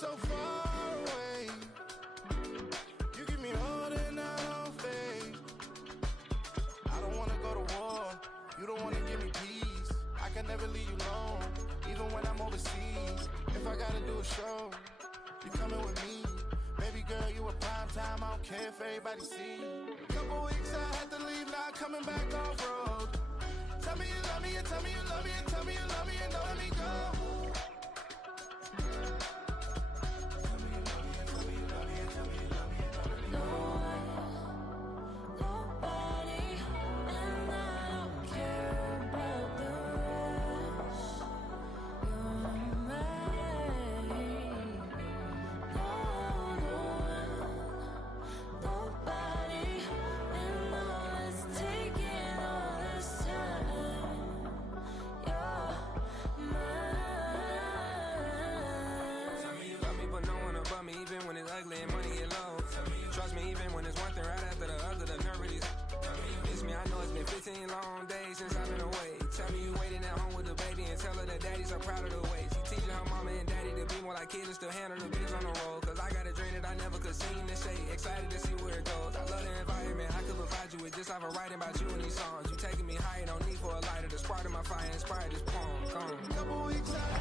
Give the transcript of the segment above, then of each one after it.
so far away. You give me all that I don't fade. I don't wanna go to war. You don't wanna give me peace. I can never leave you alone, even when I'm overseas. If I gotta do a show, you coming with me. Baby girl, you a prime time. I don't care if everybody see. Couple weeks I had to leave, now coming back off road. Tell me you love me, and tell me you love me, and tell me you love me, and don't let me go. Even when it's ugly and money get low. Trust me, even when it's one thing right after the other, the nerve really. Miss me, I know it's been 15 long days since I've been away. Tell me you waiting at home with the baby and tell her that daddy's so proud of the way. She teaching her mama and daddy to be more like kids and still handle the biz on the road. Cause I got a dream that I never could seem to say. Excited to see where it goes. I love the environment. I could provide you with just like a writing about you in these songs. You taking me higher, no need for a lighter. The spark of my fire inspired this poem. Come. Couple weeks out.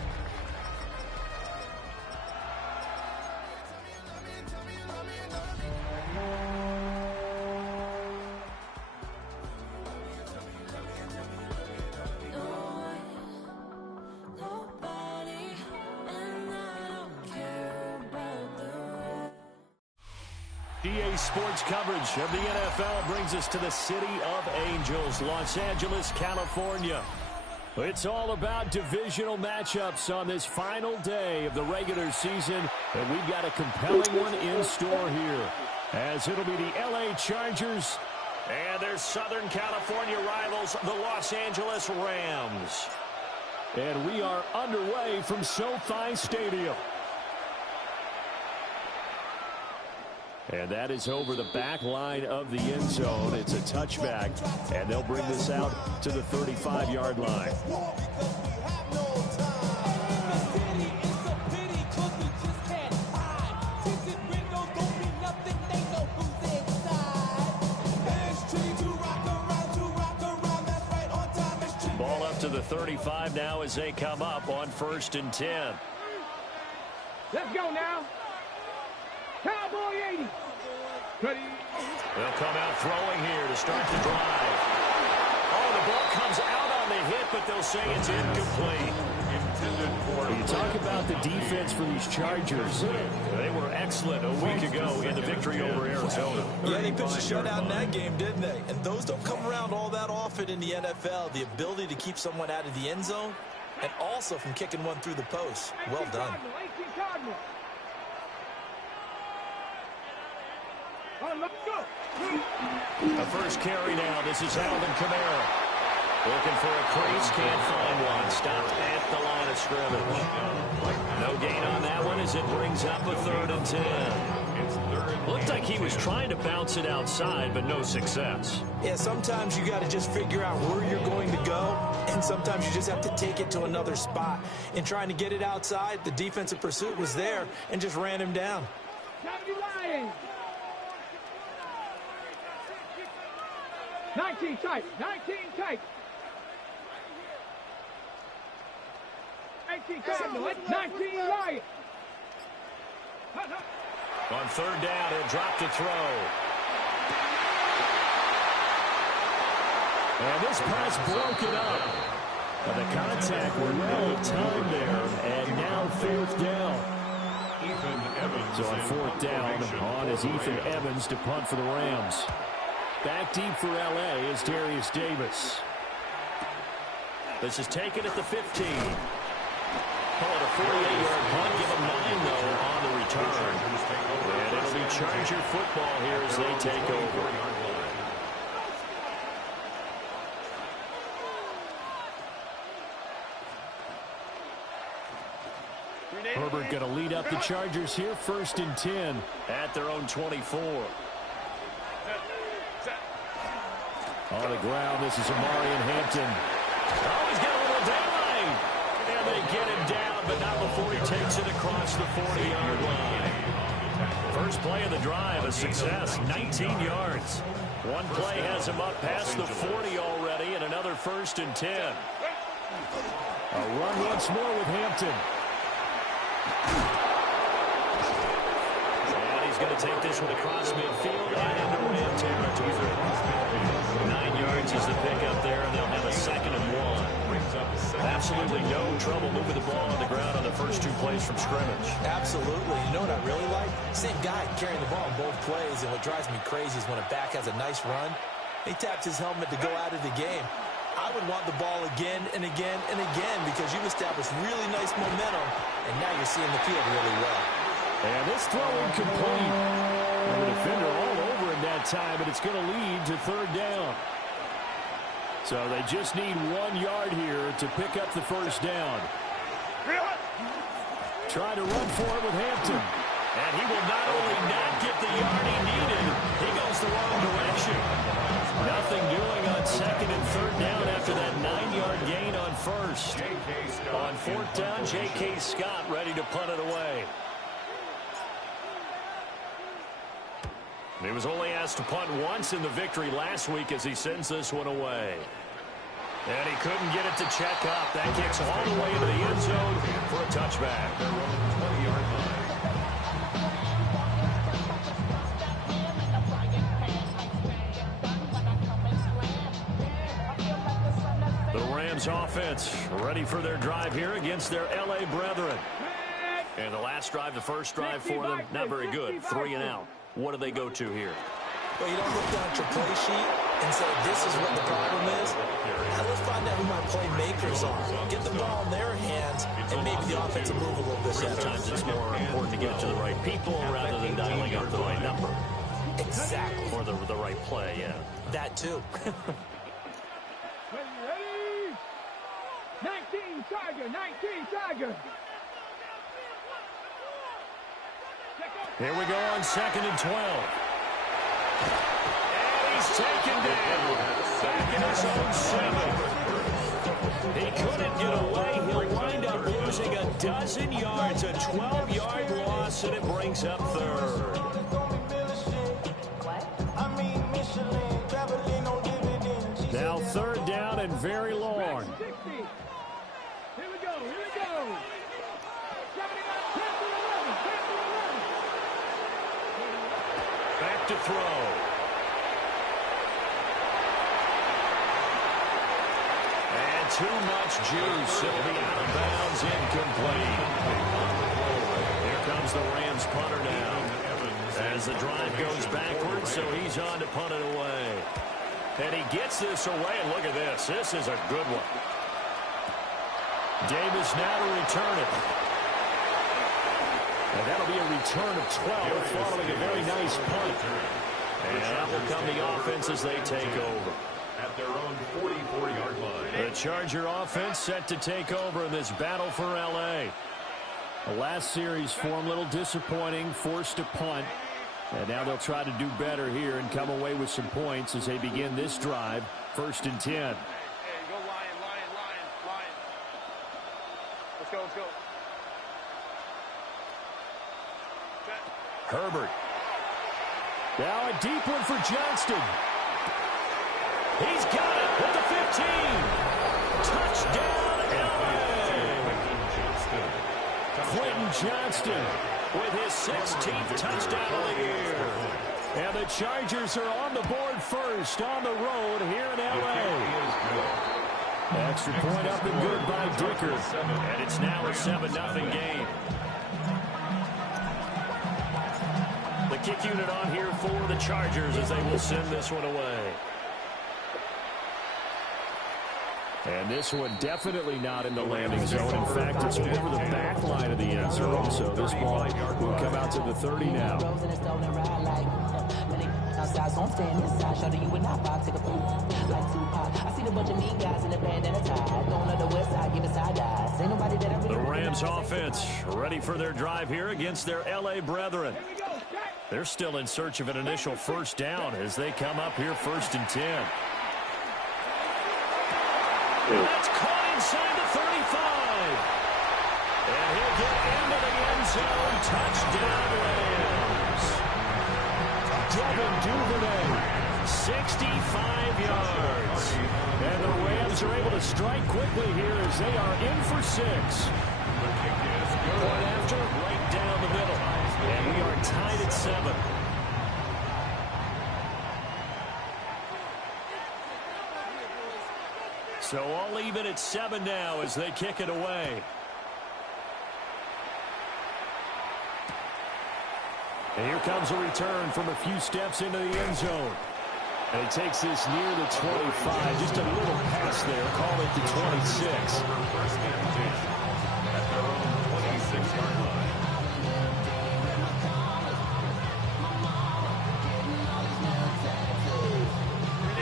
EA Sports coverage of the NFL brings us to the City of Angels, Los Angeles, California. It's all about divisional matchups on this final day of the regular season, and we've got a compelling one in store here, as it'll be the LA Chargers and their Southern California rivals, the Los Angeles Rams. And we are underway from SoFi Stadium. And that is over the back line of the end zone. It's a touchback, and they'll bring this out to the 35-yard line. Ball up to the 35 now as they come up on 1st and 10. Let's go now. Cowboy 80. Ready. They'll come out throwing here to start the drive. Oh, the ball comes out on the hit, but they'll say it's incomplete. You talk about the defense for these Chargers. They were excellent a week ago in the victory over Arizona. Yeah, they pitched a shutout in that game, didn't they? And those don't come around all that often in the NFL. The ability to keep someone out of the end zone and also from kicking one through the post. Well done. The first carry now. This is Alvin Kamara. Looking for a crease, can't find one. Stopped at the line of scrimmage. No gain on that one as it brings up a 3rd and 10. Looked like he was trying to bounce it outside, but no success. Yeah, sometimes you got to just figure out where you're going to go, and sometimes you just have to take it to another spot. In trying to get it outside, the defensive pursuit was there and just ran him down. 19 tight. 19 tight. 18 tight. 19 right. On 3rd down, he'll drop to throw. And this pass broken up. The contact were well timed there, and now 4th down. So on 4th down, on is Ethan Evans to punt for the Rams. Back deep for L.A. is Darius Davis. This is taken at the 15. Call it a 48-yard punt. Give him 9, though, on the return. And it'll be Charger football here as they take over. Herbert going to lead up the Chargers here, 1st and 10 at their own 24. On the ground, this is Amarian Hampton. Oh, he's got a little daylight. And they get him down, but not before he takes it across the 40-yard line. First play of the drive, a success, 19 yards. One play has him up past the 40 already, and another 1st and 10. A run once more with Hampton. And he's going to take this one across midfield and into Ram territory. 9 yards is the pickup there, and they'll have a 2nd and 1. Absolutely no trouble moving the ball on the ground on the first 2 plays from scrimmage. Absolutely. You know what I really like? Same guy carrying the ball in both plays, and what drives me crazy is when a back has a nice run, he taps his helmet to go out of the game. I would want the ball again and again and again because you've established really nice momentum, and now you're seeing the field really well. And this throw incomplete. And the defender all over in that time, and it's going to lead to 3rd down. So they just need 1 yard here to pick up the 1st down. Trying to run for it with Hampton. And he will not only not get the yard he needed, he goes the wrong direction. Nothing doing on 2nd and 3rd down after that 9-yard gain on 1st. On 4th down, J.K. Scott ready to punt it away. He was only asked to punt once in the victory last week as he sends this one away. And he couldn't get it to check up. That kicks all the way into the end zone for a touchback. 20-yard line. The Rams offense ready for their drive here against their L.A. brethren. And the last drive, the first drive for them, not very good. 3 and out. What do they go to here? Well, you don't look down at your play sheet and say, this is what the problem is. Now let's find out who my playmakers are. Get the ball in their hands, and maybe the offense will move a little bit better. Sometimes it's more important to get it to the right people rather than dialing up the right number. Exactly. Or the right play, yeah. That, too. Ready? 19 Tiger, 19 Tiger. Here we go on 2nd and 12. And he's taken down. Back in his own 7. He couldn't get away. He'll wind up losing a dozen yards, a 12-yard loss, and it brings up 3rd. Now 3rd down and very long. Here we go, here we go. Back to throw. And too much juice. It'll be out of bounds, incomplete. Here comes the Rams punter now. As the drive goes backwards, so he's on to punt it away. And he gets this away, and look at this. This is a good one. Davis now to return it. And that'll be a return of 12 following a very nice punt. And that will come the offense as they take over. At their own 44-yard line. The Charger offense set to take over in this battle for L.A. The last series for them, a little disappointing, forced to punt. And now they'll try to do better here and come away with some points as they begin this drive, 1st and 10. Hey, go Lion. Let's go. Herbert. Now a deep one for Johnston. He's got it at the 15. Touchdown, L.A. Quentin Johnston with his 16th touchdown of the year. And the Chargers are on the board first on the road here in L.A. Extra point up and good by Dicker. And it's now a 7-0 game. The kick unit on here for the Chargers as they will send this one away. And this one definitely not in the landing zone. In fact, it's over the back line of the end zone. So this ball will come out to the 30 now. The Rams offense ready for their drive here against their L.A. brethren. They're still in search of an initial 1st down as they come up here 1st and 10. And that's caught inside the 35. And he'll get into the end zone. Touchdown, Rams. Devin Duvernay, 65 yards. And the Rams are able to strike quickly here as they are in for 6. Point after, right down the middle. And we are tied at 7. So all even at 7 now as they kick it away. And here comes a return from a few steps into the end zone. And he takes this near the 25. Just a little pass there. Call it the 26.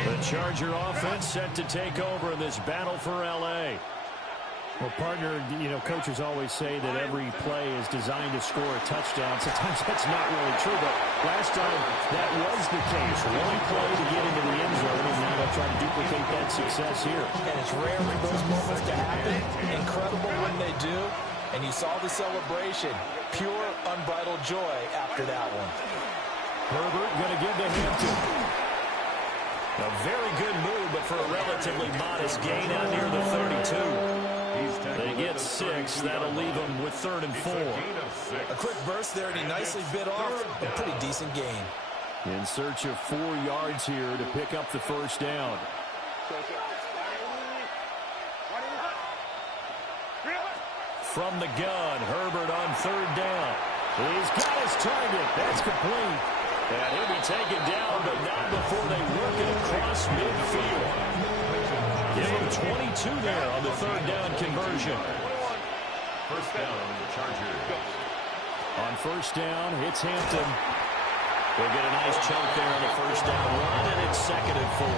The Charger offense set to take over in this battle for L.A. Well, partner, you know, coaches always say that every play is designed to score a touchdown. Sometimes that's not really true, but last time that was the case. One play to get into the end zone, and now they'll try to duplicate that success here. And it's rare for those moments to happen. Incredible when they do. And you saw the celebration. Pure, unbridled joy after that one. Herbert going to give to Hampton. A very good move, but for a relatively modest gain out near the 32. They get 6. That'll leave them with 3rd and 4. A quick burst there, and he nicely bit off a pretty decent gain. In search of 4 yards here to pick up the first down. From the gun, Herbert on 3rd down. He's got his target. That's complete. And he'll be taken down, but not before they work it across midfield. Give him 22 there on the 3rd down conversion. First down, the Chargers. On 1st down, it's Hampton. They'll get a nice chunk there on the 1st down run, and it's 2nd and 4.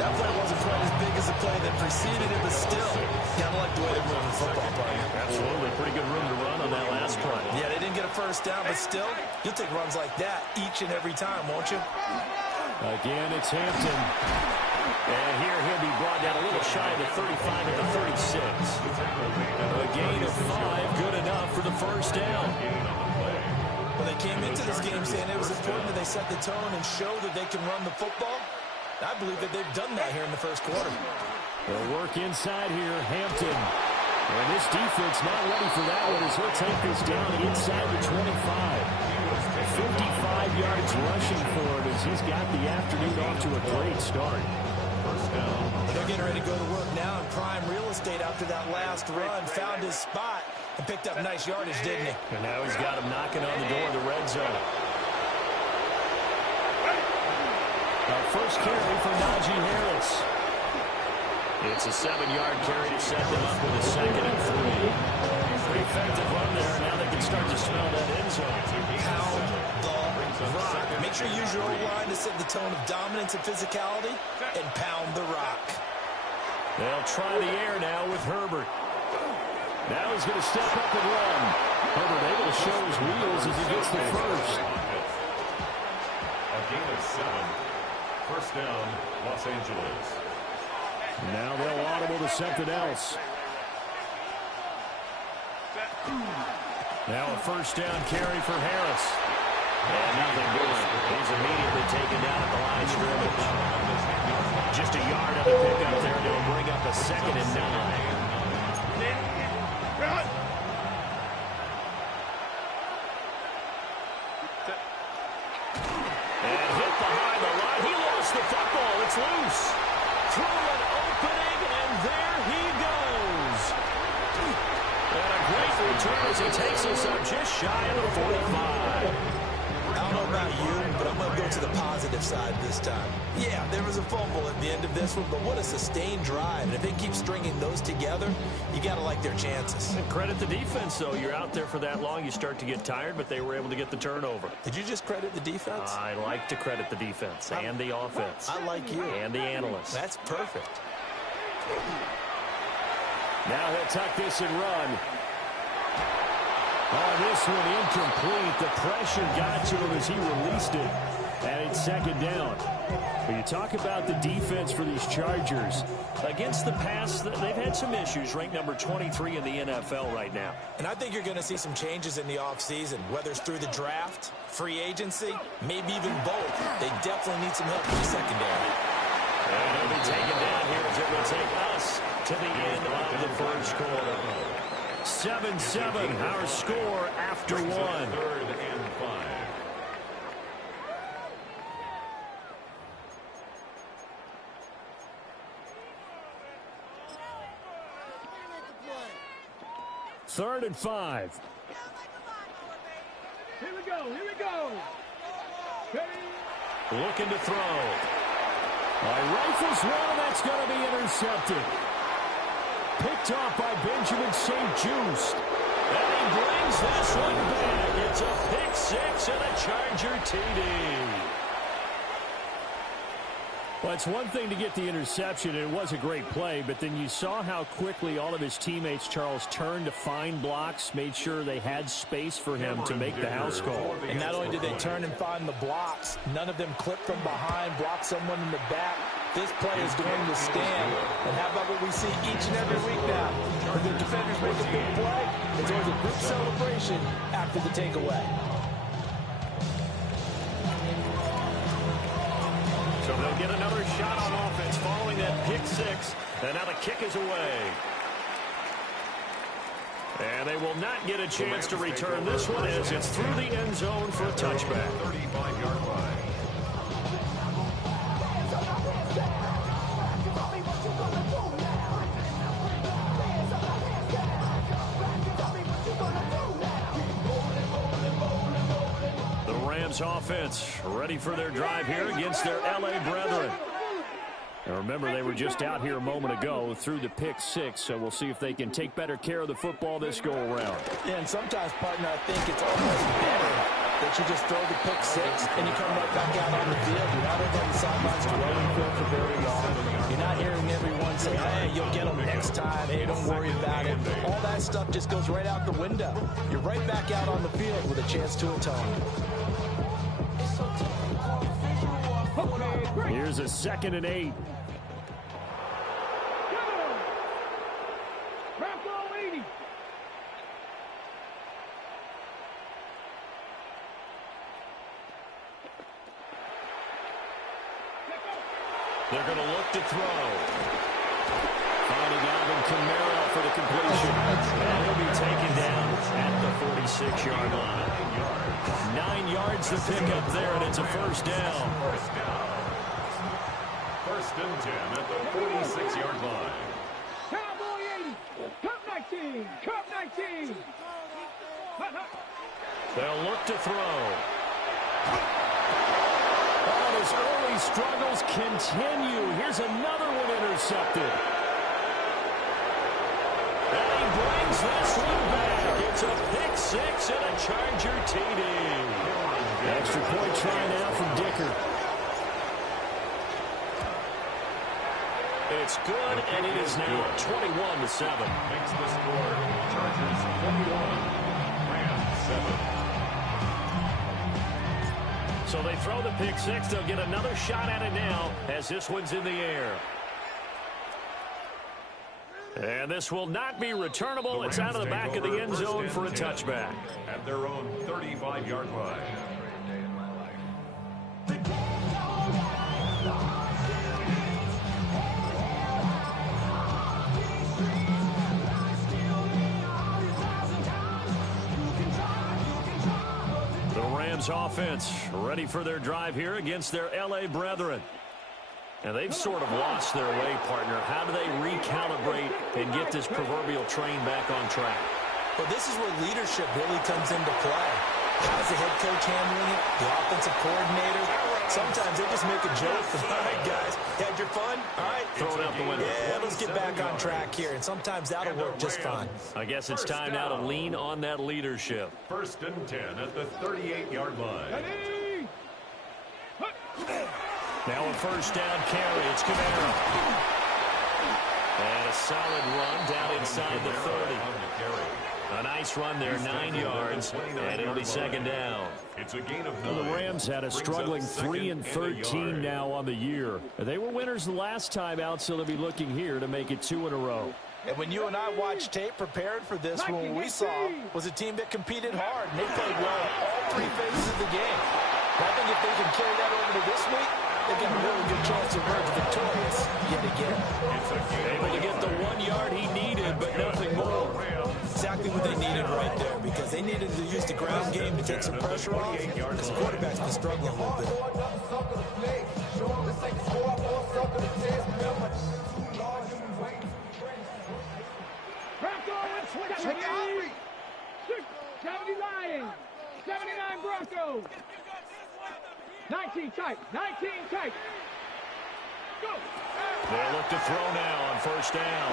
That play wasn't quite as big as the play that preceded it, but still, kind of like the way they're moving the football, partner. Absolutely. Pretty good room to run on that last play. Yeah, they didn't get a 1st down, but still, you'll take runs like that each and every time, won't you? Again, it's Hampton. And here he'll be brought down a little shy of the 35 at the 36. A gain of 5, good enough for the 1st down. Well, they came into this game saying it was important that they set the tone and show that they can run the football. I believe that they've done that here in the 1st quarter. They'll work inside here, Hampton. And this defense not ready for that one as he'll take this down inside the 25. 55 yards rushing for him as he's got the afternoon off to a great start. They're getting ready to go to work now in prime real estate after that last run. Found his spot and picked up nice yardage, didn't he? And now he's got him knocking on the door of the red zone. Our first carry for Najee Harris. It's a 7-yard carry to set them up with a 2nd and 3. Pretty effective run there. Now they can start to smell that end zone. Pound the rock. Make sure you use your O-line to set the tone of dominance and physicality and pound the rock. They'll try the air now with Herbert. Now he's going to step up and run. Herbert able to show his wheels as he gets the first. A gain of 7. First down, Los Angeles. Now they'll audible to something else. Now a 1st down carry for Harris. And nothing doing. He's immediately taken down at the line of scrimmage. Just a yard of the pickup there, and it'll bring up a 2nd and 9. And hit behind the line. He lost the football. It's loose. Through an opening, and there he goes. And a great return as he takes us up just shy of the 45. I don't know about you, but I'm going to go to the positive side this time. Yeah, there was a fumble at the end of this one, but what a sustained drive. And if they keep stringing those together, you got to like their chances. And credit the defense, though. You're out there for that long, you start to get tired, but they were able to get the turnover. Did you just credit the defense? I like to credit the defense and the offense. I like you. And the analysts. That's perfect. Now he'll tuck this and run. Oh, this one incomplete. The pressure got to him as he released it. And he it's second down. When you talk about the defense for these Chargers, against the pass, they've had some issues, ranked number 23 in the NFL right now. And I think you're going to see some changes in the offseason, whether it's through the draft, free agency, maybe even both. They definitely need some help in the secondary. And it'll be taken down here as it will take us to the end of the first quarter. 7-7, our score after one. 3rd and 5. Third and 5. Here we go. Here we go. Ready? Looking to throw. Rifles one, that's going to be intercepted. Picked off by Benjamin St-Juste. And he brings this one back. It's a pick six and a Charger TD. Well, it's one thing to get the interception, and it was a great play, but then you saw how quickly all of his teammates, Charles, turned to find blocks, made sure they had space for him to make the house call. And not only did they turn and find the blocks, none of them clipped from behind, blocked someone in the back. This play is going to stand. And how about what we see each and every week now? When the defenders make a big play, it's always a group celebration after the takeaway. So they'll get another shot on offense following that pick six. And now the kick is away. And they will not get a chance to return this one as it's through the end zone for a touchback. 35-yard line. Offense ready for their drive here against their LA brethren. And remember, they were just out here a moment ago through the pick six, so we'll see if they can take better care of the football this go around. Yeah, and sometimes, partner, I think it's almost better that you just throw the pick six and you come right back out on the field. You're not over on the sidelines dwelling field for very long. You're not hearing everyone say, hey, you'll get them next time. Hey, don't worry about it. All that stuff just goes right out the window. You're right back out on the field with a chance to atone. Here's a 2nd and 8. They're going to look to throw. Finding Alvin Kamara for the completion. And he'll be taken down at the 46-yard line. 9 yards to pick up there, and it's a first down. First and 10 at the 46-yard line. Cowboy 80. Cup 19. Cup 19. They'll look to throw. Oh, his early struggles continue. Here's another one intercepted. And he brings this one back. It's a pick six and a Charger TD. Extra point try now from Dicker. It's good, and it is now 21-7. Makes the score Chargers 41, Rams 7. So they throw the pick six. They'll get another shot at it now as this one's in the air. And this will not be returnable. It's out of the back of the end zone for a touchback. At their own 35-yard line. Offense ready for their drive here against their LA brethren. And they've sort of lost their way, partner. How do they recalibrate and get this proverbial train back on track? Well, this is where leadership really comes into play. How's the head coach handling it? The offensive coordinator? Sometimes they just make a joke. All right, guys, had your fun? All right. Throw it out the window. Yeah, let's get back on track here. And sometimes that'll work just fine. I guess it's time now to lean on that leadership. First and 10 at the 38-yard line. Now a first down carry. It's Kamara. And a solid run down inside the 30. A nice run there, 9 yards, and it'll be second down. It's a gain of 9. Well, the Rams had a struggling 3-13 now on the year. They were winners the last time out, so they'll be looking here to make it 2 in a row. And when you and I watched tape prepared for this one, what we saw was a team that competed hard, and they played well in all 3 phases of the game. I think if they can carry that over to this week, they've got a really good chance to emerge victorious yet again. Able to get the 1 yard he needed, but nothing more. Exactly what they needed right there, because they needed to use the ground game to take some pressure off, because the quarterback's been struggling a little bit. Bronco and 70. 70 Lions. 79 Broncos. 19 tight. 19 tight. Go. They look to throw now on first down.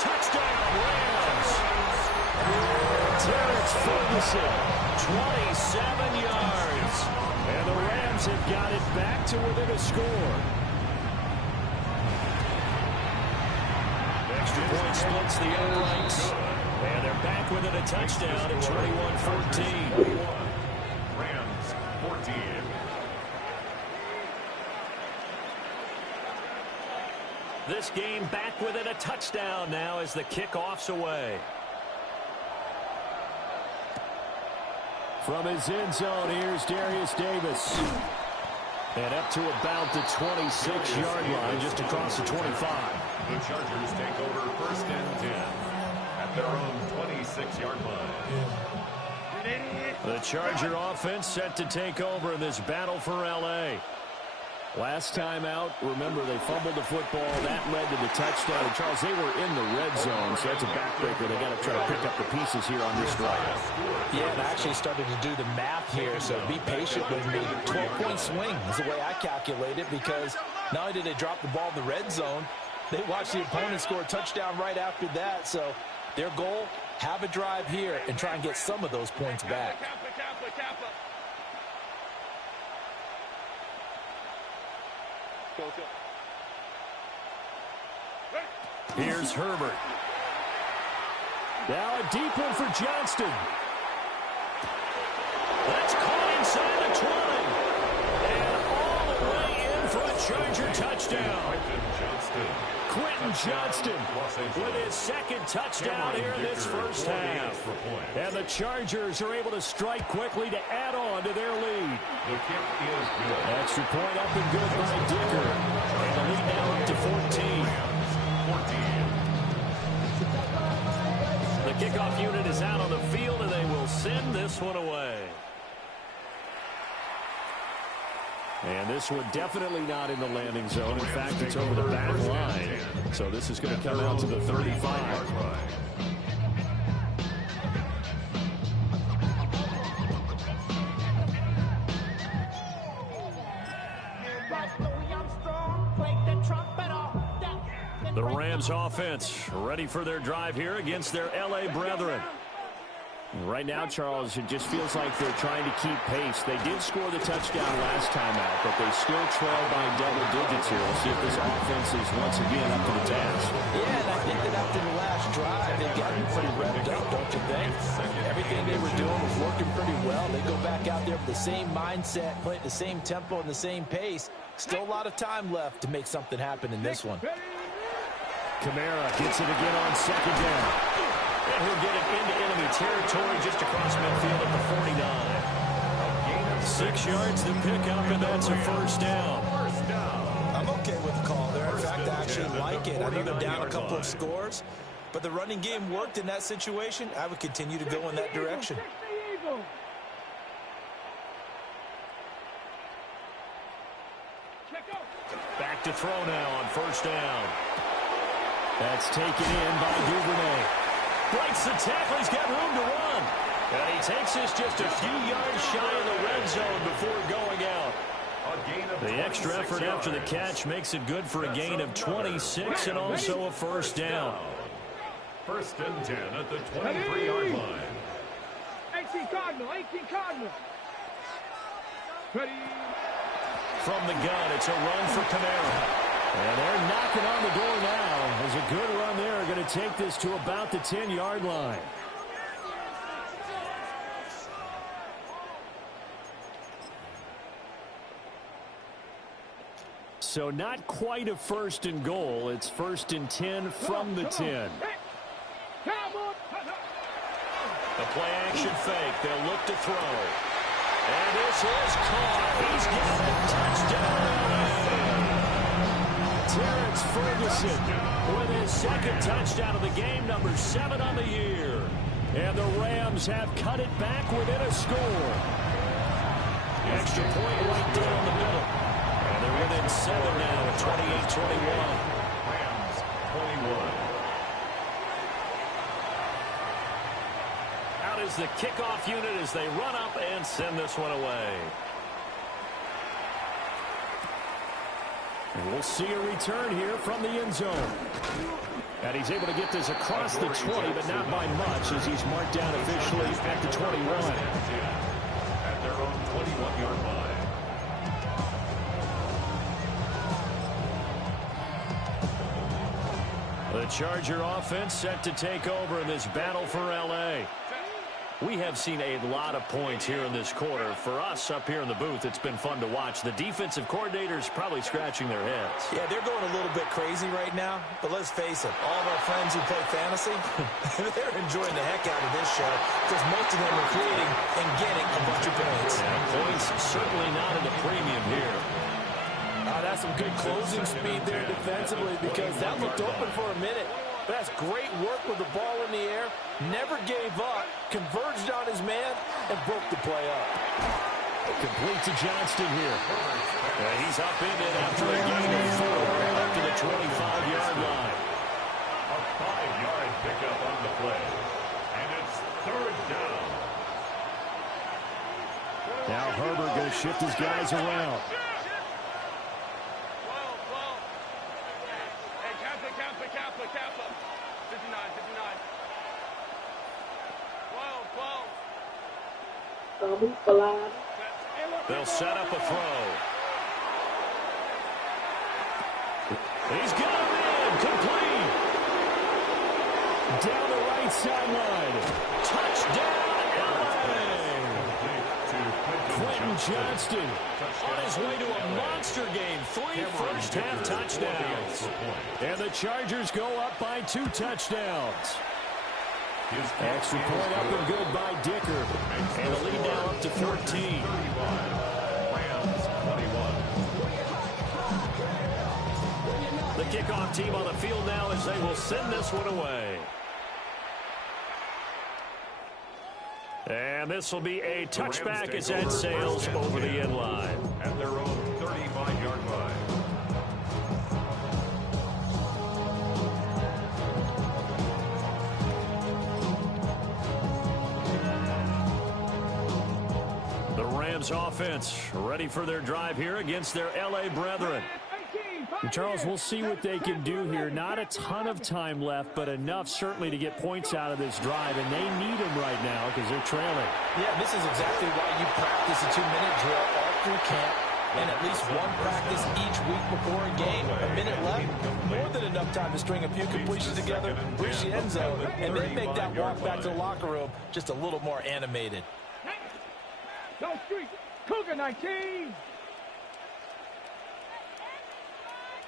Touchdown, Rams. Terrence Ferguson, 27 yards. And the Rams have got it back to within a score. Extra point splits the uprights. And they're back within a touchdown at 21-14. Rams 14. This game back within a touchdown now as the kickoff's away. From his end zone, here's Darius Davis. And up to about the 26-yard line, just across the 25. The Chargers take over first and 10 at their own 26-yard line. The Charger offense set to take over in this battle for L.A. Last time out, remember, they fumbled the football. That led to the touchdown. And Charles, they were in the red zone, so that's a backbreaker. They got to try to pick up the pieces here on this drive. Yeah, and I actually started to do the math here, so be patient with me. 12-point swing is the way I calculate it, because not only did they drop the ball in the red zone, they watched the opponent score a touchdown right after that. So their goal, have a drive here and try and get some of those points back. Here's Herbert. Now a deep one for Johnston. That's caught inside the 20. And all the way in for a Charger touchdown. Quentin Johnston with his second touchdown here in this first half. And the Chargers are able to strike quickly to add on to their lead. The kick is good. Extra point up and good by Dicker. And the lead now up to 14. 14. The kickoff unit is out on the field, and they will send this one away. And this one definitely not in the landing zone. In fact, it's over the back line. So this is going to come out to the 35. The Rams offense ready for their drive here against their L.A. brethren. Right now, Charles, it just feels like they're trying to keep pace. They did score the touchdown last time out, but they still trail by double digits here. We'll see if this offense is once again up to the task. Yeah, and I think that after the last drive, they've gotten pretty revved up, don't you think? Everything they were doing was working pretty well. They go back out there with the same mindset, play at the same tempo and the same pace. Still a lot of time left to make something happen in this one. Kamara gets it again on second down. And he'll get it into enemy territory just across midfield at the 49. 6 yards to pick up, and that's a first down. I'm okay with the call there. In fact, I actually like it. I know they're down a couple of scores, but the running game worked in that situation. I would continue to go in that direction. Back to throw now on first down. That's taken in by Duvernay. Breaks the tackle. He's got room to run. And he takes this just a few yards shy of the red zone before going out. The extra effort after the catch makes it good for a gain of 26 and also a first down. First and 10 at the 23-yard line. 18 Cardinal, 18 Cardinal. Ready. From the gun, it's a run for Kamara. And they're knocking on the door now. There's a good run there going to going to take this to about the 10-yard line. So not quite a first and goal. It's first and 10 from the 10. The play action fake. They'll look to throw. And this is caught. He's got it. Touchdown. Terrence Ferguson with his second touchdown of the game, number 7 on the year. And the Rams have cut it back within a score. Extra point right down the middle. And they're within 7 now at 28-21. Rams 21. Out is the kickoff unit as they run up and send this one away. And we'll see a return here from the end zone. And he's able to get this across the 20, but not by much as he's marked down officially at the 21. At their own 21-yard line. The Charger offense set to take over in this battle for L.A. We have seen a lot of points here in this quarter. For us up here in the booth, it's been fun to watch. The defensive coordinators probably scratching their heads. Yeah, they're going a little bit crazy right now. But let's face it, all of our friends who play fantasy, they're enjoying the heck out of this show because most of them are creating and getting a bunch of points. Yeah, points certainly not at a premium here. That's some good closing speed there defensively because that looked open for a minute. But that's great work with the ball in the air. Never gave up, converged on his man, and broke the play up. Complete to Johnston here. He's up in it after a gain of 4 up to the 25-yard line. A 5-yard pickup on the play. And it's third down. Now Herbert going to shift his guys around. They'll set up a throw. He's got him in. Complete. Down the right sideline. Touchdown, LA. Quentin Johnston on his way to a monster game. 3 first-half touchdowns. And the Chargers go up by 2 touchdowns. Extra point up and good by Dicker. And the lead now up to 14. Rams 21. The kickoff team on the field now as they will send this one away. And this will be a touchback as that sails over the end line. At their own 35-yard line. Offense ready for their drive here against their L.A. brethren. And Charles, we'll see what they can do here. Not a ton of time left, but enough certainly to get points out of this drive, and they need them right now because they're trailing. Yeah, this is exactly why you practice a 2-minute drill all through camp and at least one practice each week before a game. A minute left, more than enough time to string a few completions together, reach the end zone, and then make that walk back to the locker room just a little more animated. Go Street, Cougar 19.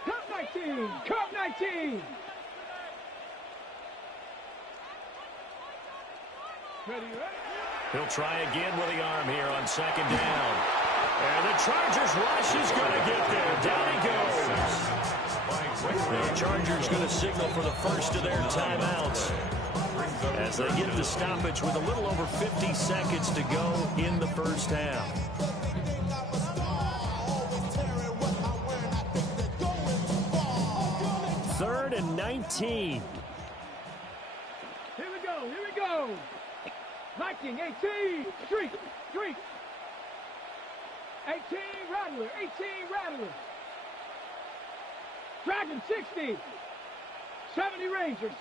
Cup 19, Cup 19. Ready? He'll try again with the arm here on second down. And the Chargers rush is going to get there. Down he goes. The Chargers going to signal for the first of their timeouts as they get the stoppage with a little over 50 seconds to go in the first half. Third and 19. Here we go. Viking 18, streak. 18 Rattler. Dragon 60. 70 Ranger.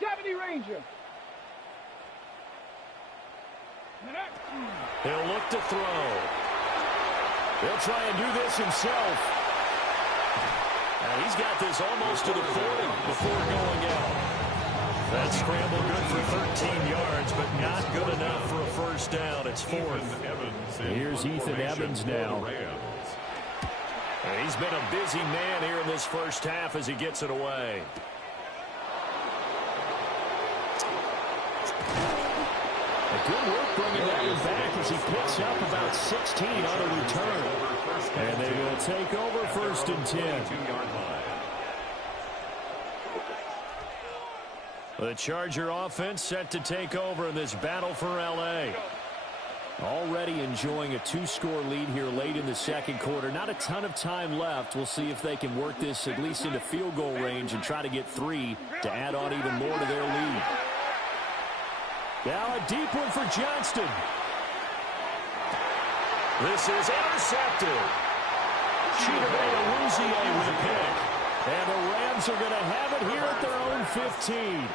He'll look to throw. He'll try and do this himself. And he's got this almost to the 40 before going out. That scramble good for 13 yards, but not good enough for a first down. It's fourth. Here's Ethan Evans now. He's been a busy man here in this first half as he gets it away. Good work bringing that one back as he picks up about 16 on a return. And they will take over first and 10. The Charger offense set to take over in this battle for L.A. Already enjoying a 2-score lead here late in the second quarter. Not a ton of time left. We'll see if they can work this at least into field goal range and try to get 3 to add on even more to their lead. Now a deep one for Johnston. This is intercepted. Chidobe Awuzie with a pick. And the Rams are going to have it here at their own 15.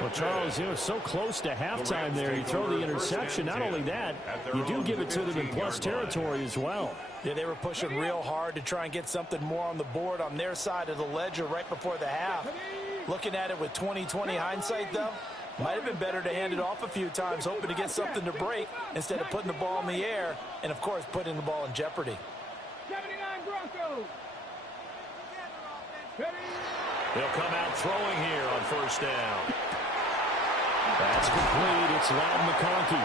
Well, Charles, you know, so close to halftime there. You throw the interception. Not only that, you do give it to them in plus territory as well. Yeah, they were pushing real hard to try and get something more on the board on their side of the ledger right before the half. Looking at it with 20/20 hindsight, though, might have been better to hand it off a few times, hoping to get something to break instead of putting the ball in the air and, of course, putting the ball in jeopardy. 79 Broncos. They'll come out throwing here on first down. That's complete. It's Loud McConkey.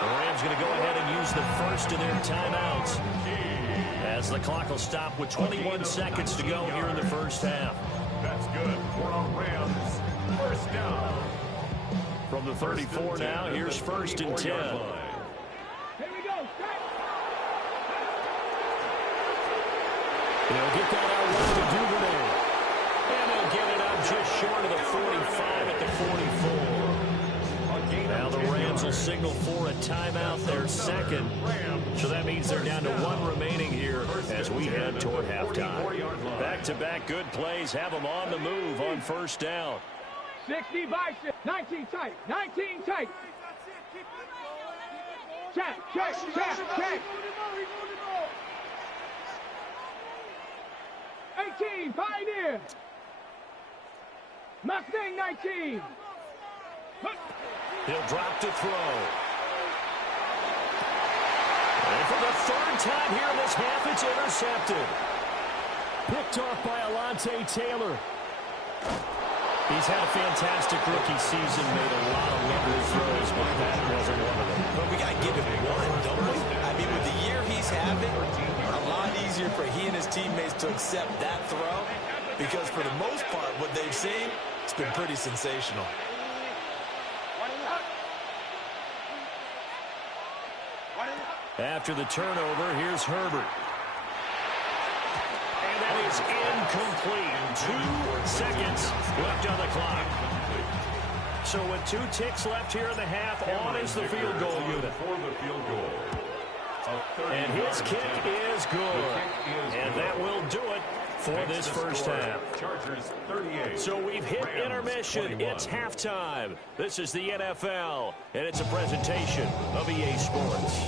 The Rams going to go ahead and use the first of their timeouts as the clock will stop with 21 seconds to go here in the first half. That's good for a Rams first down. From the 34 now, here's first and 10. Here we go. They'll get that out west to Duvernay. And they'll get it up just short of the 45 at the 44. Now the Rams will signal for a timeout, their second. So that means they're down to 1 remaining here as we head toward halftime. Back-to-back good plays have them on the move on first down. 60 bicep. 19 tight. 19 tight. Check, check, check, check. 18, Pioneer. Mustang 19. He'll drop to throw. And for the third time here in this half, it's intercepted. Picked off by Alontae Taylor. He's had a fantastic rookie season, made a lot of lovely throws, but that wasn't one of them. But we got to give him one, don't we? I mean, with the year he's having, a lot easier for he and his teammates to accept that throw because for the most part, what they've seen, it's been pretty sensational. After the turnover, here's Herbert. And that is incomplete. 2 seconds left on the clock. So with 2 ticks left here in the half, on is the field goal unit. And his kick is good. And that will do it for this first half. So we've hit intermission. It's halftime. This is the NFL, and it's a presentation of EA Sports.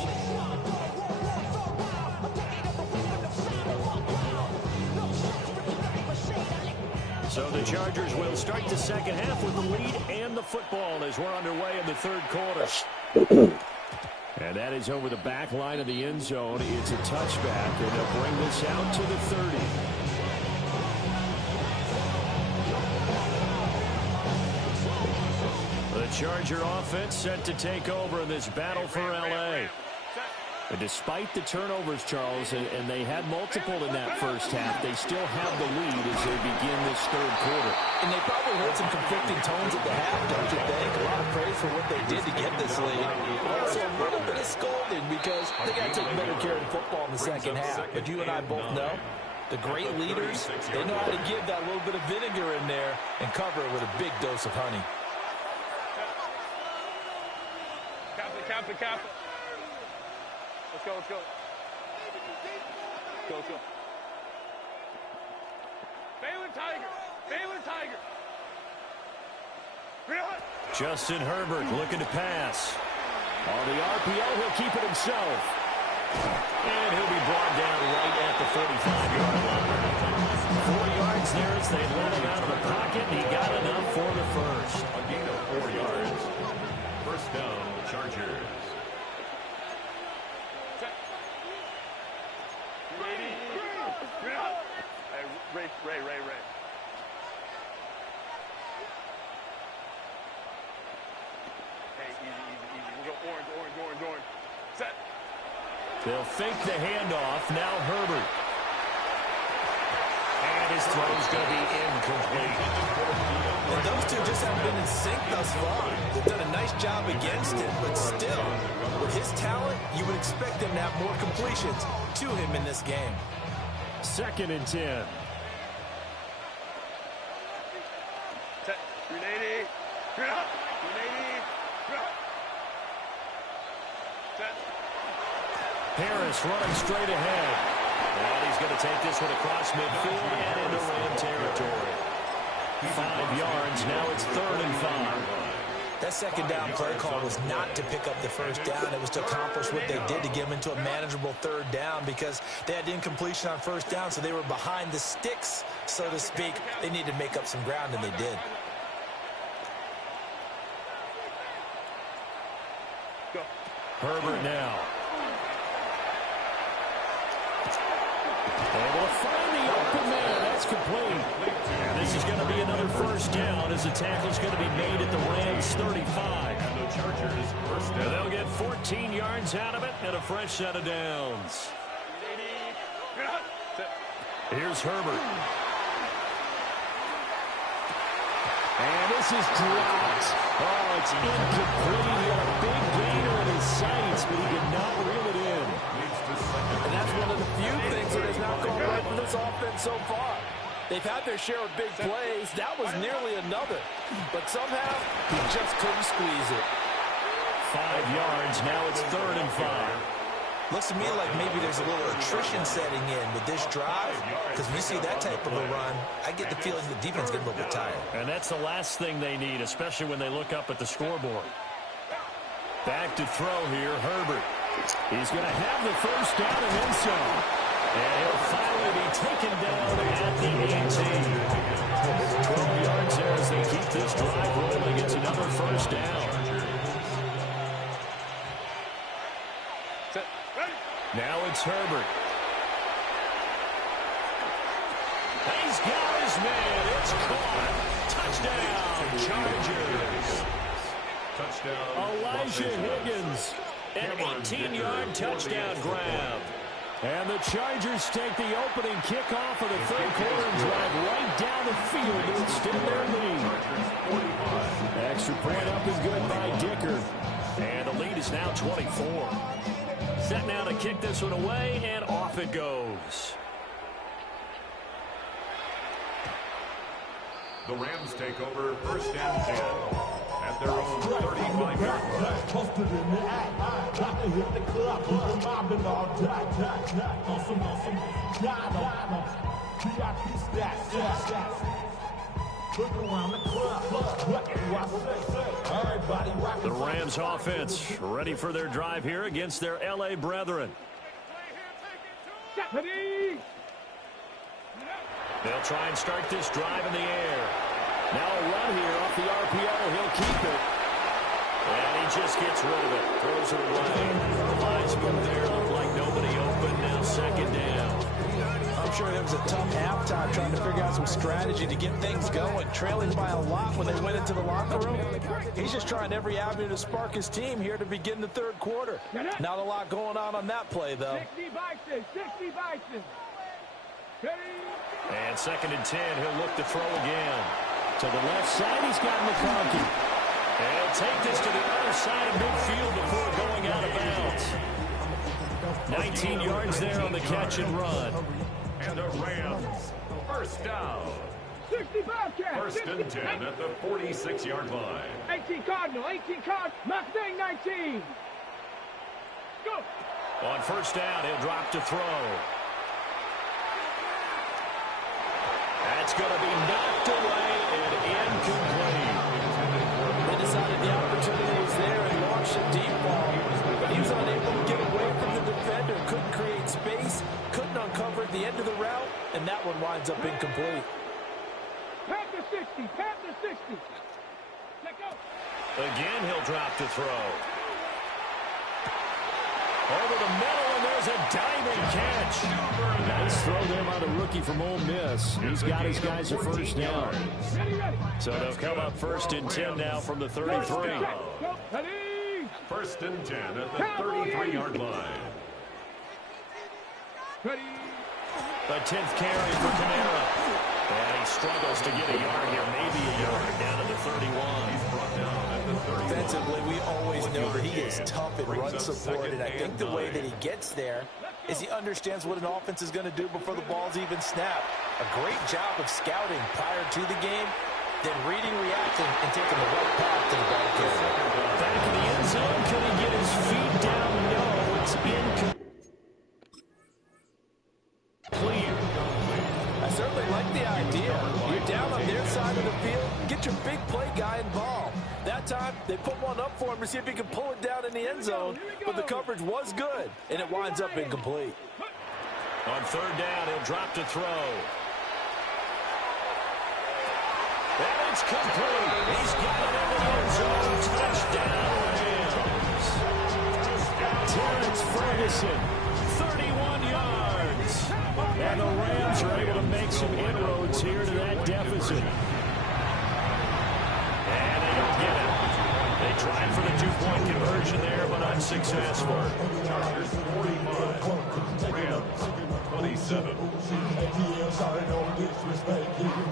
So the Chargers will start the second half with the lead and the football as we're underway in the third quarter. And that is over the back line of the end zone. It's a touchback, and they'll bring this out to the 30. The Charger offense set to take over in this battle for L.A. And despite the turnovers, Charles, and they had multiple in that first half, they still have the lead as they begin this third quarter. And they probably heard some conflicting tones at the half, don't you think? A lot of praise for what they did to get this lead. Also, a little bit of scolding because they got to take better care of the football in the second half. But you and I both know the great leaders, they know how to give that little bit of vinegar in there and cover it with a big dose of honey. Cap it. Let's go. Let's go. Baylor Tiger. Justin Herbert looking to pass. On the RPO, he'll keep it himself. And he'll be brought down right at the 45-yard line. 4 yards there as they let him out of the pocket. He got enough for the first. A gain of 4 yards. First down, Chargers. Ray. Hey, easy. We'll go orange. Set. They'll fake the handoff. Now Herbert. And his throw's going to be incomplete. And those two just haven't been in sync thus far. They've done a nice job against it, but still, with his talent, you would expect them to have more completions to him in this game. 2nd and 10. Set. 380. Drop. 380. Drop. Set. Harris running straight ahead. And he's going to take this one across midfield and into Ram territory. 5 yards. Now it's 3rd and 5. That second down play call was not to pick up the first down. It was to accomplish what they did to get them into a manageable 3rd down because they had incompletion on first down, so they were behind the sticks, so to speak. They needed to make up some ground, and they did. Go. Herbert now. Able to find the open man. That's complete. And this is going to be another first down as the tackle's going to be made at the Rams 35. And the Chargers first down. And they'll get 14 yards out of it and a fresh set of downs. Here's Herbert. And this is dropped. Oh, it's incomplete. He had a big gainer in his sights, but he did not reel it in. And that's one of the few things that has not gone right for this offense so far. They've had their share of big plays. That was nearly another. But somehow, he just couldn't squeeze it. 5 yards. Now it's 3rd and 5. Looks to me like maybe there's a little attrition setting in with this drive. Because when you see that type of a run, I get the feeling the defense is getting a little bit tired. And that's the last thing they need, especially when they look up at the scoreboard. Back to throw here, Herbert. He's going to have the first down and then some. And he'll finally be taken down at the 18. 12 yards there as they keep this drive rolling. It's another first down. Now it's Herbert. He's got his man. It's caught. Touchdown, Chargers. Touchdown. Elijah Higgins. An 18-yard touchdown grab. And the Chargers take the opening kickoff of the 3rd quarter and drive right down the field to extend their lead. Extra point up and good by Dicker. And the lead is now 24. Set now to kick this one away, and off it goes. The Rams take over 1st and 10 at their own 35-yard The Rams offense ready for their drive here against their L.A. brethren. They'll try and start this drive in the air. Now a run here off the RPO. He'll keep it. And he just gets rid of it. Throws it away. Lines move there. Look like nobody open. Now 2nd down. I'm sure there was a tough halftime trying to figure out some strategy to get things going. Trailing by a lot when they went into the locker room. He's just trying every avenue to spark his team here to begin the 3rd quarter. Not a lot going on that play, though. 60 Bison. And 2nd and 10. He'll look to throw again. To the left side, he's got McConkey. And he'll take this to the other side of midfield before going out of bounds. 19 yards there on the catch and run. And the Rams, first down. 65 catch. 1st and 10 at the 46-yard line. 18 Cardinal. Mustang 19. Go. On 1st down, he'll drop to throw. That's going to be knocked away and incomplete. They decided the opportunity was there and launched a deep ball. But he was unable to get away from the defender. Couldn't create space. Couldn't uncover at the end of the route. And that one winds up incomplete. Pack the 60. Pass to 60. Let go. Again, he'll drop to throw. Over the middle, and there's a diving catch. Nice throw there by the rookie from Ole Miss. He's got his guys a first down. So they'll come up 1st and 10 now from the 33. First and 10 at the 33-yard line. The 10th carry for Kamara. And he struggles to get a yard here, maybe a yard, down to the 31. He's brought down at the 31. Defensively, we always know that he is tough in run support, and I think the way that he gets there is he understands what an offense is going to do before the ball's even snapped. A great job of scouting prior to the game, then reading, reacting, and taking the right path to the ball carrier. Back in the end zone, can he get his feet down? No, it's incomplete. I certainly like the idea. You're down on their side of the field, get your big play guy involved. That time, they put one up for him to see if he can pull it down in the end zone, but the coverage was good, and it winds up incomplete. On 3rd down, he'll drop to throw. And it's complete. He's got it in the end zone. Touchdown, Rams. Terrence Ferguson, 31 yards. And the Rams are able to make some inroads here to that deficit. And they don't get it. They tried for the 2-point conversion there, but unsuccessful. Chargers 45, Rams 27.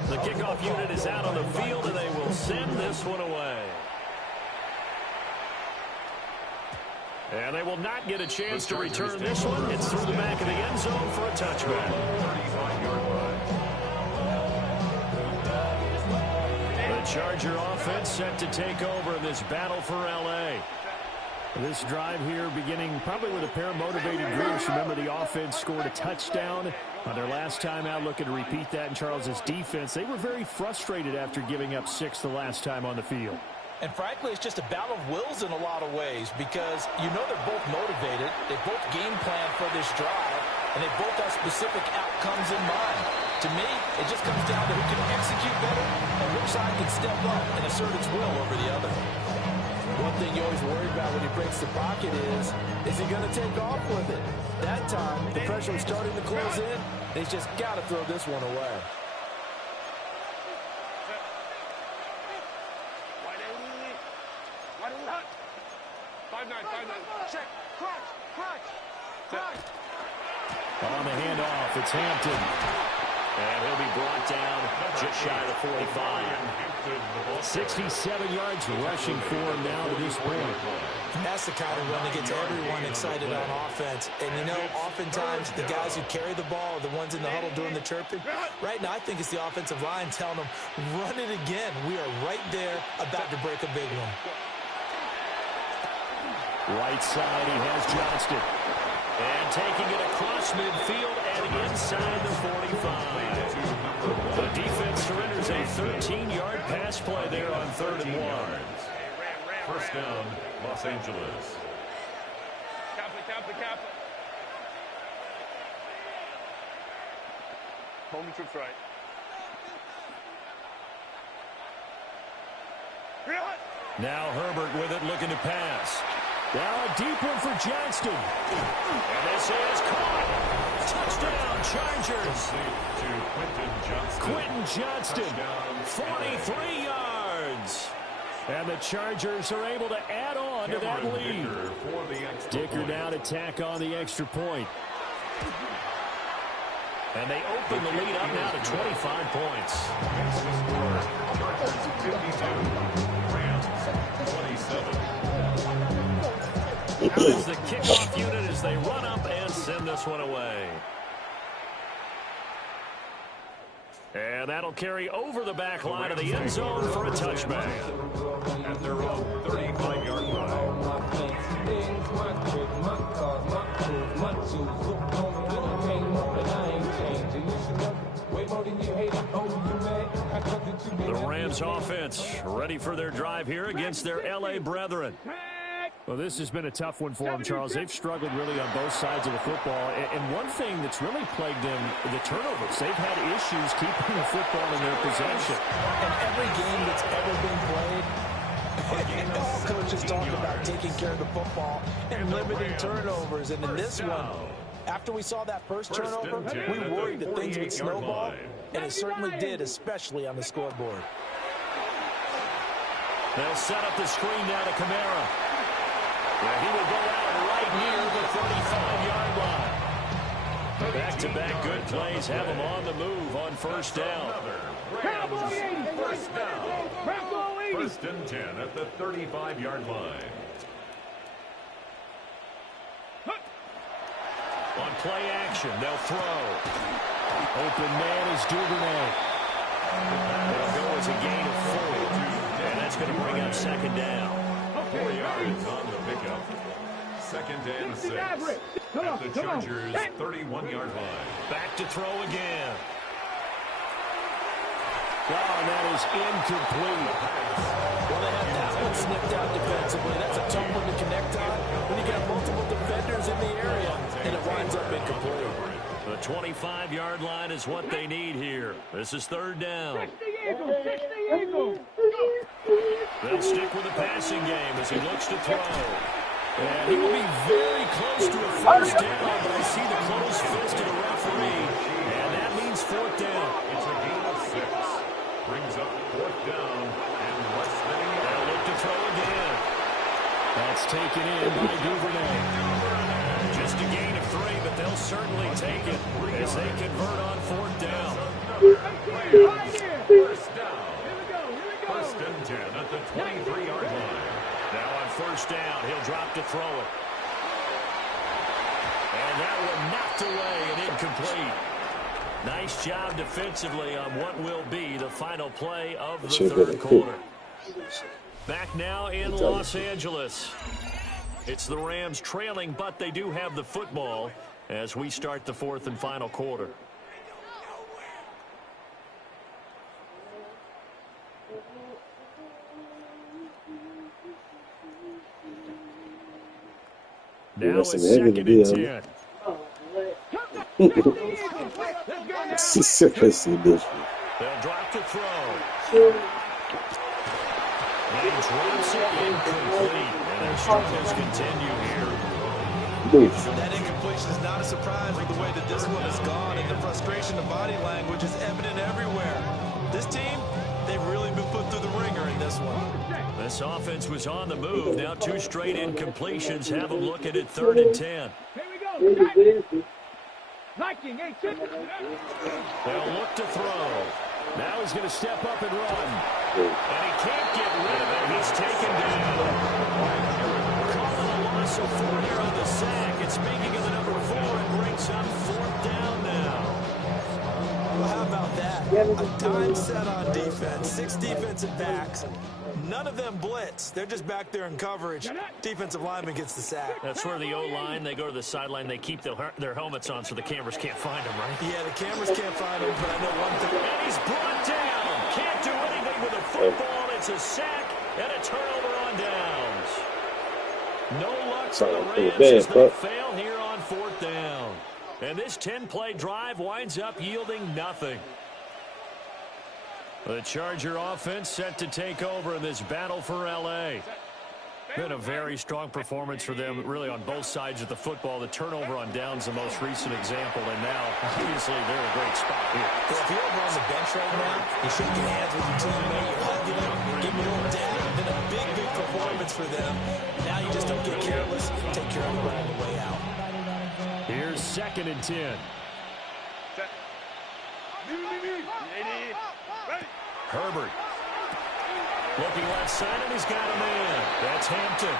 The kickoff unit is out on the field, and they will send this one away. And they will not get a chance to return this one. It's through the back of the end zone for a touchback. 35-yard line. The Charger offense set to take over in this battle for L.A. This drive here beginning probably with a pair of motivated groups. Remember, the offense scored a touchdown on their last time out, looking to repeat that in Charles's defense. They were very frustrated after giving up 6 the last time on the field. And frankly, it's just a battle of wills in a lot of ways because you know they're both motivated, they both game plan for this drive, and they both have specific outcomes in mind. To me, it just comes down to who can execute better and which side can step up and assert its will over the other. One thing you always worry about when he breaks the pocket is he going to take off with it? That time, the pressure was starting to close in, and he's just got to throw this one away. On the handoff, it's Hampton. And he'll be brought down just shy of the 45. 67 yards rushing for him now to this point. That's the kind of run that gets everyone excited on offense. And, you know, oftentimes the guys who carry the ball are the ones in the huddle doing the chirping. Right now, I think it's the offensive line telling them, run it again. We are right there about to break a big one. Right side, he has Johnston. And taking it across midfield and inside the 45. The defense surrenders a 13-yard pass play there on 3rd and 1. First down, Los Angeles. Kappa. Home trips right. Now Herbert with it, looking to pass. Now a deep one for Johnston. And this is caught. Touchdown, Chargers. Quentin Johnston, 43 yards. And the Chargers are able to add on to that lead. Dicker now to tack on the extra point. And they open the lead up now to 25 points. Chargers 52, Rams 27. Now is the kickoff unit as they run up and send this one away. And that'll carry over the back line of the end zone for a touchback. At their own 35-yard line. The Rams offense ready for their drive here against their L.A. brethren. Well, this has been a tough one for them, Charles. They've struggled really on both sides of the football. And one thing that's really plagued them, the turnovers. They've had issues keeping the football in their possession. And every game that's ever been played, all coaches talk about taking care of the football and limiting turnovers. And in this one, after we saw that first turnover, we worried that things would snowball, and it certainly did, especially on the scoreboard. They'll set up the screen now to Kamara. And he will go out right near the 35-yard line. Back-to-back good plays have him on the move on first down. First down. First and 10 at the 35-yard line. On play action, they'll throw. Open man is Duvernay. It'll go as a gain of 4. And that's going to bring up second down. 4 yards on the pickup. Second and 6 at the Chargers' 31-yard line. Back to throw again. Oh, and that is incomplete. Well, they have that one snipped out defensively. That's a tough one to connect on when you got multiple defenders in the area, and it winds up incomplete. The 25-yard line is what they need here. This is third down. They'll stick with the passing game as he looks to throw. And he will be very close to a first down, but I see the closed fist of the referee, and that means fourth down. It's a gain of 6. Brings up fourth down and less than a yard. They'll look to throw again. That's taken in by Duvernay. Just a gain of 3, but they'll certainly take it as they convert on fourth down. First down. First and 10 at the 23-yard line. Now on first down, he'll drop to throw it. And that one knocked away and incomplete. Nice job defensively on what will be the final play of the third quarter. Back now in Los Angeles. It's the Rams trailing, but they do have the football as we start the fourth and final quarter. Now it's second and 10. They'll drop to throw. And he drops it incomplete. And their struggles continue here. That incompletion is not a surprise with the way that this one has gone, and the frustration of body language is evident everywhere. This team, they've really been put through the ringer in this one. This offense was on the move. Now 2 straight incompletions have them looking at third and 10. They'll look to throw. Now he's going to step up and run. And he can't get rid of it. He's taken down. Calling a loss of 4 here on the sack. And speaking of the number 4, it brings up fourth down now. Well, how about that? A dime set on defense. 6 defensive backs. None of them blitz. They're just back there in coverage. Defensive lineman gets the sack. That's where the O-line, they go to the sideline, they keep their helmets on so the cameras can't find them, right? Yeah, the cameras can't find him, but I know one thing. And he's brought down. Can't do anything with a football. It's a sack and a turnover on downs. No luck for the Rams as they fail here on fourth down. And this 10-play drive winds up yielding nothing. The Charger offense set to take over in this battle for L.A. Been a very strong performance for them, really, on both sides of the football. The turnover on downs, the most recent example, and now, obviously, they're in a great spot here. Well, if you're over on the bench right now, you're shaking hands with your teammate, you're hugging him, giving him a little dab. Been a big, big performance for them. Now you just don't get careless. Take care of it right on the way out. Here's second and 10. Herbert. Looking left side, and he's got a man. That's Hampton.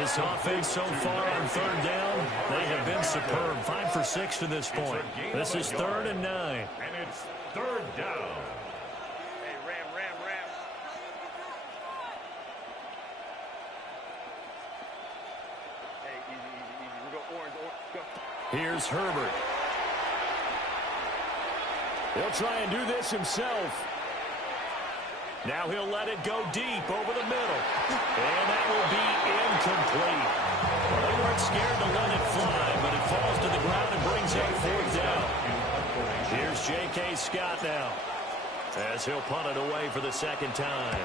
This offense so far on third down, they have been superb. 5 for 6 to this point. This is third and 9. And it's third down. Hey, Ram. Hey, easy. We go orange, go. Here's Herbert. He'll try and do this himself. Now he'll let it go deep over the middle. And that will be incomplete. Well, they weren't scared to let it fly, but it falls to the ground and brings up fourth down. Here's J.K. Scott now, as he'll punt it away for the second time.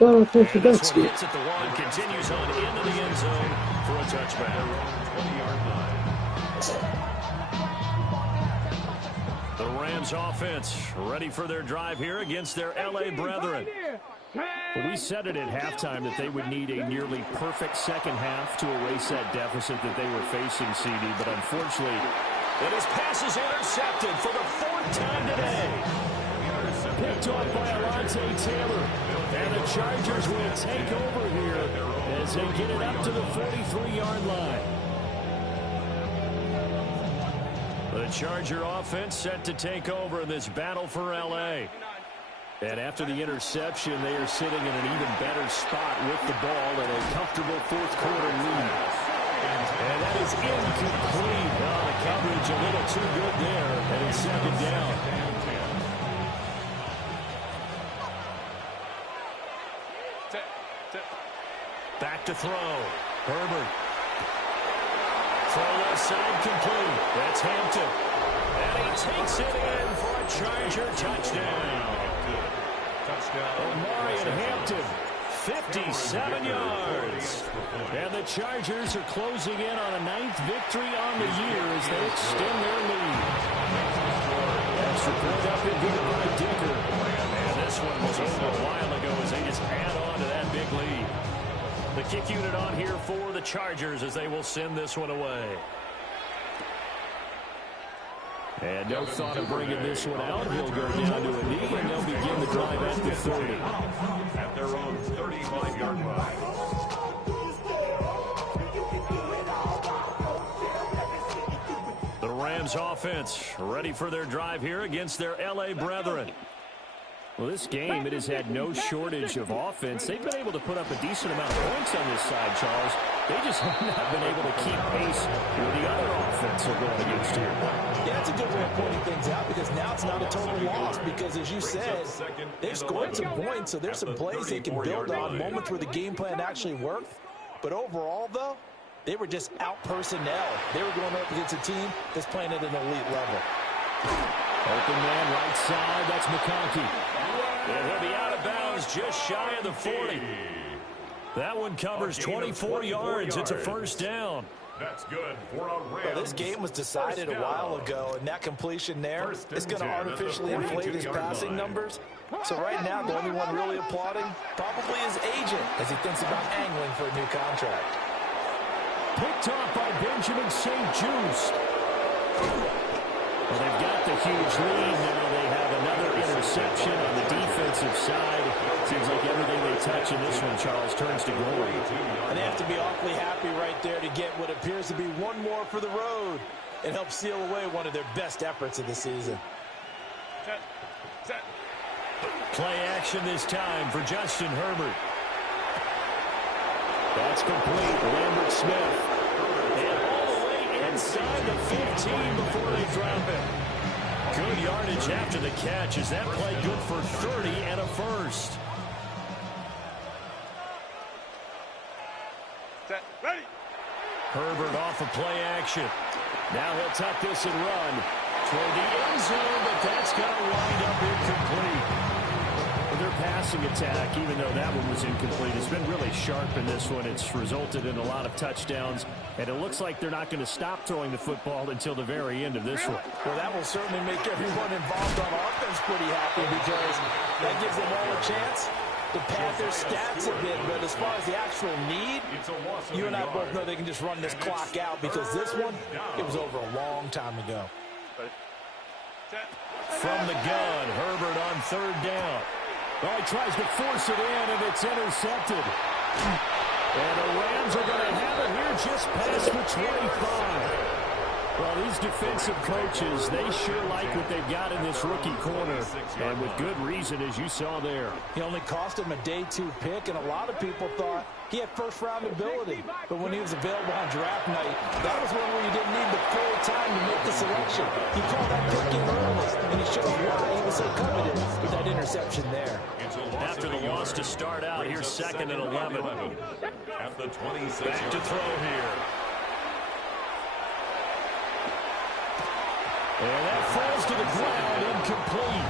Oh, And this one hits at the one, continues on into the end zone for a touchback. 20-yard line. The Rams offense ready for their drive here against their L.A. brethren. Well, we said it at halftime that they would need a nearly perfect second half to erase that deficit that they were facing, CD, but unfortunately, And his pass is intercepted for the fourth time today. picked off by Alontae Taylor. And the Chargers will take over here as they get it up to the 43-yard line. The Charger offense set to take over in this battle for L.A. And after the interception, they are sitting in an even better spot with the ball and a comfortable fourth-quarter lead. And that is incomplete. Oh, the coverage a little too good there, and it's second down. Back to throw. Herbert. Throw left side complete. That's Hampton. And he takes it in for a Charger touchdown. Omarion Hampton, 57 yards. And the Chargers are closing in on a 9th victory on the year as they extend their lead. Extra point up and good by Dicker. And this one was over a while ago as they just add on to that big lead. The kick unit on here for the Chargers as they will send this one away. And no thought of bringing this one out. He'll go down to a knee, and they'll begin the drive at the 30. At their own 35-yard line. The Rams offense ready for their drive here against their L.A. brethren. Well, this game, it has had no shortage of offense. They've been able to put up a decent amount of points on this side, Charles. They just have not been able to keep pace with the other offense they're going against here. Yeah, that's a good way of pointing things out because now it's not a total loss because, as you said, they've scored some points, so there's some plays they can build on, moments where the game plan actually worked. But overall, though, they were just out-personnel. They were going up against a team that's playing at an elite level. Open man right side, that's McConkey. And he'll be out of bounds just shy of the 40. That one covers 24 yards. It's a first down. That's good for a Rams. Well, this game was decided a while ago, and that completion there is going to artificially inflate his passing numbers. So right now, the only one really applauding probably his agent as he thinks about angling for a new contract. Picked off by Benjamin St. Just. Well, they've got the huge lead now. They have another interception on the defensive side. Seems like everything they touch in this one, Charles, turns to glory. And they have to be awfully happy right there to get what appears to be one more for the road and help seal away one of their best efforts of the season. Play action this time for Justin Herbert. That's complete. Lambert Smith. And all the way inside the 15 before they drop it. Good yardage after the catch. Is that play good for 30 and a first? Set. Ready. Herbert off of play action. Now he'll tuck this and run Toward the end zone, but that's going to wind up incomplete. Their passing attack, even though that one was incomplete, has been really sharp in this one. It's resulted in a lot of touchdowns, and it looks like they're not going to stop throwing the football until the very end of this one. Well, that will certainly make everyone involved on offense pretty happy because that gives them all a chance to pad their stats a bit. But as far as the actual need, you and I both know they can just run this clock out because this one, it was over a long time ago. From the gun, Herbert on third down. Well, he tries to force it in, and it's intercepted. And the Rams are going to have it here just past the 25. Well, these defensive coaches, they sure like what they've got in this rookie corner, and with good reason, as you saw there. He only cost him a day 2 pick, and a lot of people thought he had first-round ability. But when he was available on draft night, that was one where you didn't need the full time to make the selection. He called that pick in early, and he showed why he was so coveted with that interception there. After the loss to start out, here's 2nd and 11. At the 26. Back to throw here. And that falls to the ground, incomplete.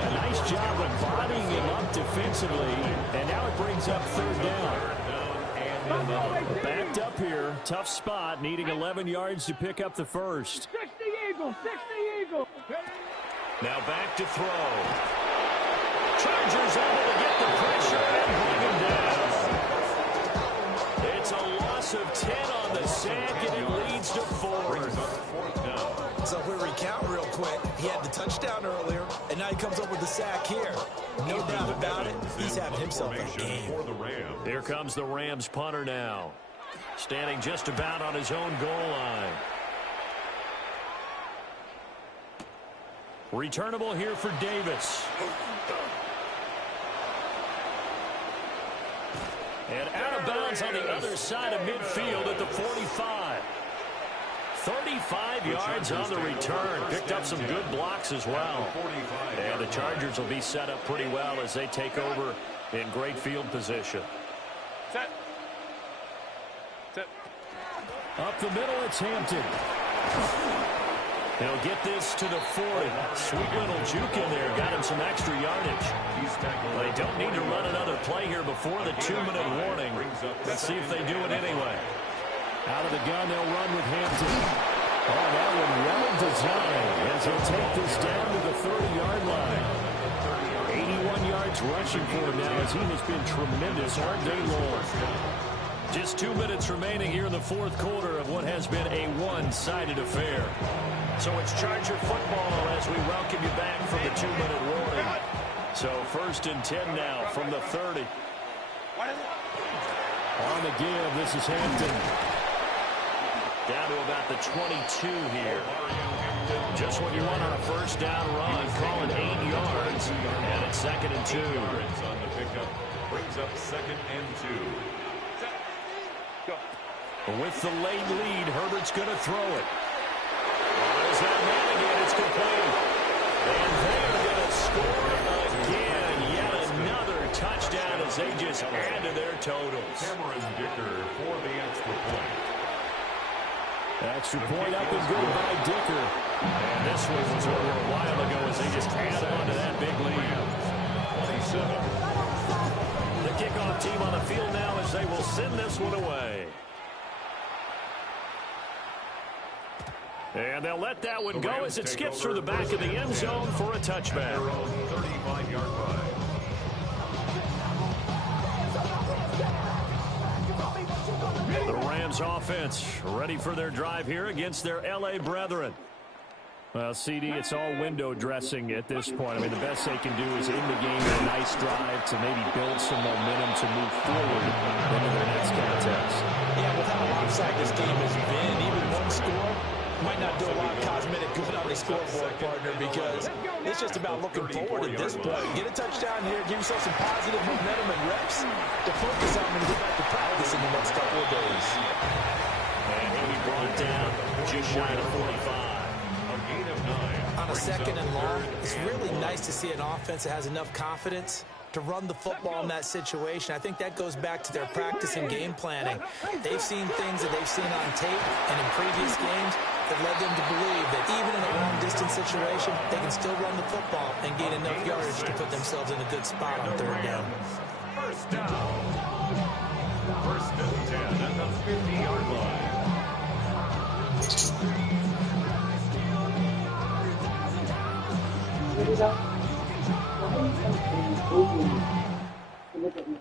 A nice job of bodying him up defensively, and now it brings up 3rd down. Backed up here, tough spot, needing 11 yards to pick up the first. 60 Eagles, 60 Eagles. Now back to throw. Chargers able to get the pressure and bring him down. It's a loss of 10 on the sack, and it leads to 4th down. So if we recount real quick, he had the touchdown earlier, and now he comes up with the sack here. No doubt about it, he's having himself a game. Here comes the Rams punter now, standing just about on his own goal line. Returnable here for Davis. And out of bounds on the other side of midfield at the 45. 35 yards on the return. Picked up some good blocks as well. And the Chargers will be set up pretty well as they take over in great field position. Set. Set. Up the middle, it's Hampton. He'll get this to the 40. Sweet little juke in there. Got him some extra yardage. Well, they don't need to run another play here before the 2-minute warning. Let's see if they do it anyway. Out of the gun, they'll run with Hampton. Oh, that one well designed as he'll take this down to the 30-yard line. 81 yards rushing for him now as he has been tremendous all day long. Just 2 minutes remaining here in the 4th quarter of what has been a one-sided affair. So it's Charger football as we welcome you back from the 2-minute warning. So 1st and 10 now from the 30. On the give, this is Hampton. Down to about the 22 here. Just what you want on a 1st down run. Call it 8 yards. And it's 2nd and 2. On the pickup brings up 2nd and 2. With the late lead, Herbert's going to throw it. There's that man again. It's complete. And they're going to score again. Yet another touchdown as they just add to their totals. Cameron Dicker for the extra point. Extra point up and good by Dicker. And this one was over a while ago as they just add on to that big lead. 27. The kickoff team on the field now as they will send this one away. And they'll let that one go as it skips through the back of the end zone for a touchback. 35-yard line. The Rams offense ready for their drive here against their L.A. brethren. Well, CD, it's all window dressing at this point. I mean, the best they can do is in the game with a nice drive to maybe build some momentum to move forward into their next contest. Yeah, with how lopsided this game has been, even one score might not do a lot of cosmetic good on the scoreboard, partner, because it's just about looking forward at this point. Get a touchdown here, give yourself some positive momentum and reps to focus on when you get back to practice in the next couple of days. And he'll be brought down just shy of 45. On a 2nd and long, it's really nice to see an offense that has enough confidence to run the football in that situation. I think that goes back to their practice and game planning. They've seen things that they've seen on tape and in previous games that led them to believe that even in a long-distance situation, they can still run the football and gain enough yardage to put themselves in a good spot on 3rd down. 1st down. 1st and 10 at the 50-yard line. Look at me.